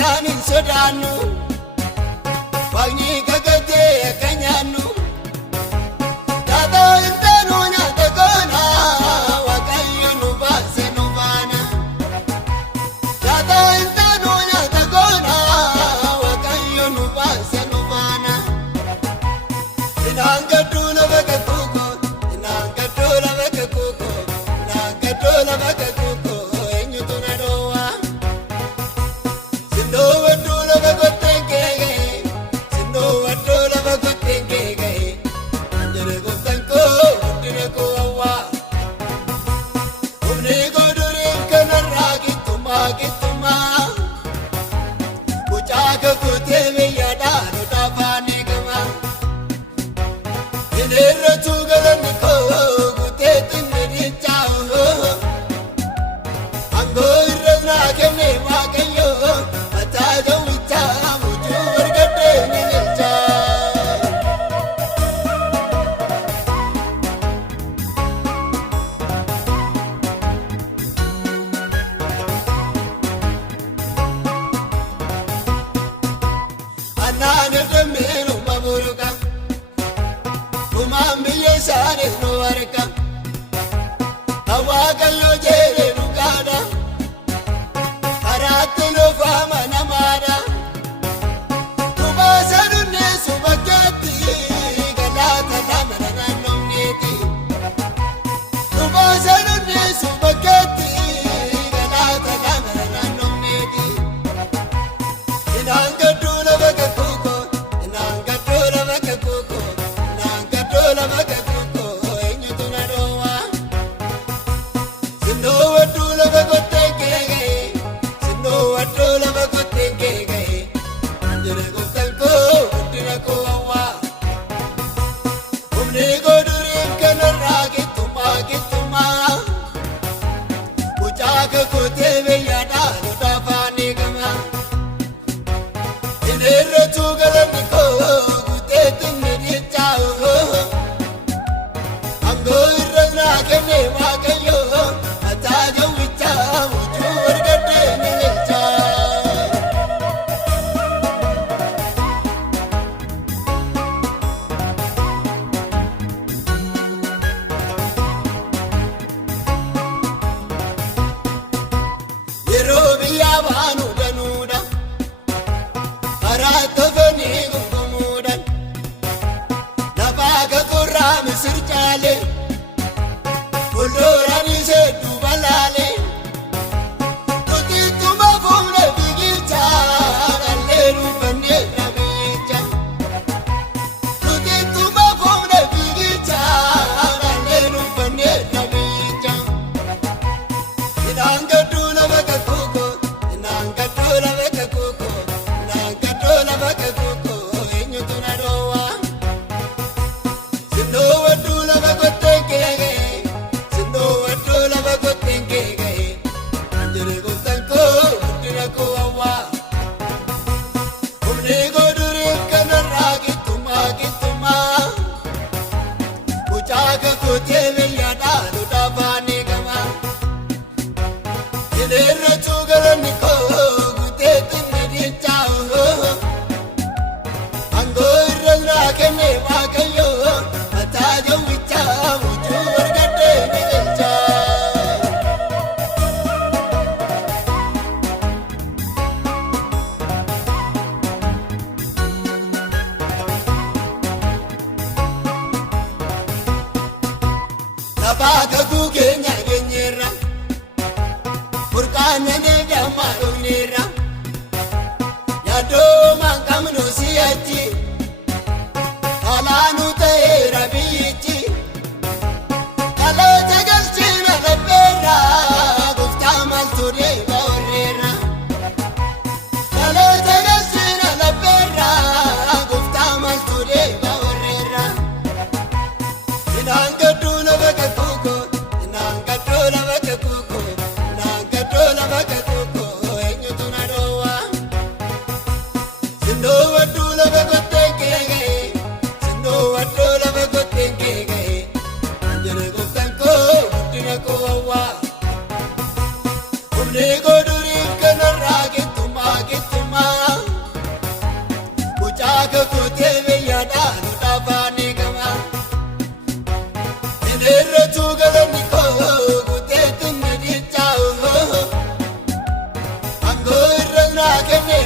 isaanin sodaannu waaqni kakatee akka nyaannu taataa hin taanu nyaata goona waaqayyo nu baase nu baana taataa hin taanu nyaata goona waaqayyo nu baase nu baana inaan gadduu lafa kakkuuko inaan gadduu lafa kakkuuko inaan gadduu lafa kakkuuko eenyutu na dhoowwa sindoo wadduu lafa kotteen keege sindoo wadduu lafa kotteen keege anjere kottan koo guddina koo hawwaa humni koo duriin kanarraa gittummaa mucaa kakkutee biyyaadhaa nu dhaafaan eegama Inerratu galanni koo guutee xinni dhiichaa'u angoo irra naa kenne waaqayyo mataa jawwichaa mucuu argadhee ni galchaa. Annaan irramee nu maburuka Umaan biyya isaaniif nu harka Waaqayyo jedhee nu gaadha karaatti nu faama namaadha Kubaasa dunneessu bakkeetti galaata lamana naannofneeti Kubaasa dunneessu bakkeetti galaata lamana naannofneeti Inaan gadduu lafa kakkuuko inaan gadduu lafa kakkuuko Lama kakkuuko eenyutu na dhoowwa sindoo wadduu lafa kotteen keege sindoo wadduu lafa kotteen keege anjere kottan koo guddina koo hawwaa humni koo duriin kanarraa gittummaa mucaa kakkutee biyyaadhaa nu dhaafaan eegama inerratu galanni koo guutee xinni dhiichaa'u angoo irra naa kenne waaqayyo mataa jawwichaa mucuu argadhee ni galchaa. Yeroo biyyaa baanu danuudha karaa tofanii gungumuudhaan lafaa kakurraa misir caalee fuulduraanis hedduu balaalee Kutittuma fuula biqilchaa dhallee dhuunfannee dhabicha Kutittuma fuula biqilchaa dhallee dhuunfannee dhabicha Inaan gadduu lafa kakkuuko inaan gadduu lafa kakkuuko inaan gadduu lafa kakkuuko eenyutu na dhoowwa sindoo wadduu lafa kotteen keege sindoo wadduu lafa kotteen keege anjere kottan koo guddina koo hawwaa humni koo duriin kanarraa gittummaa mucaa kakkutee biyyaadhaa nu dhaafaan eegama inerratu galanni koo guutee xinni dhiichaa'u angoo irra naa kenne waaqayyo mataa jawwichaa mucuu argadhee ni galchaa. Lafaa kakuu keenya geenyeerra burqaananii dammaa dhugneerra yaaddoo maan qabnu si'achi alaanu ta'eera biyyichi dhaloota galchina labbeerra gooftaa maaltu deeba warreerra dhaloota galchina labbeerra gooftaa maaltu deeba warreerra inaan gadduu lafa kakkuuko naa kenne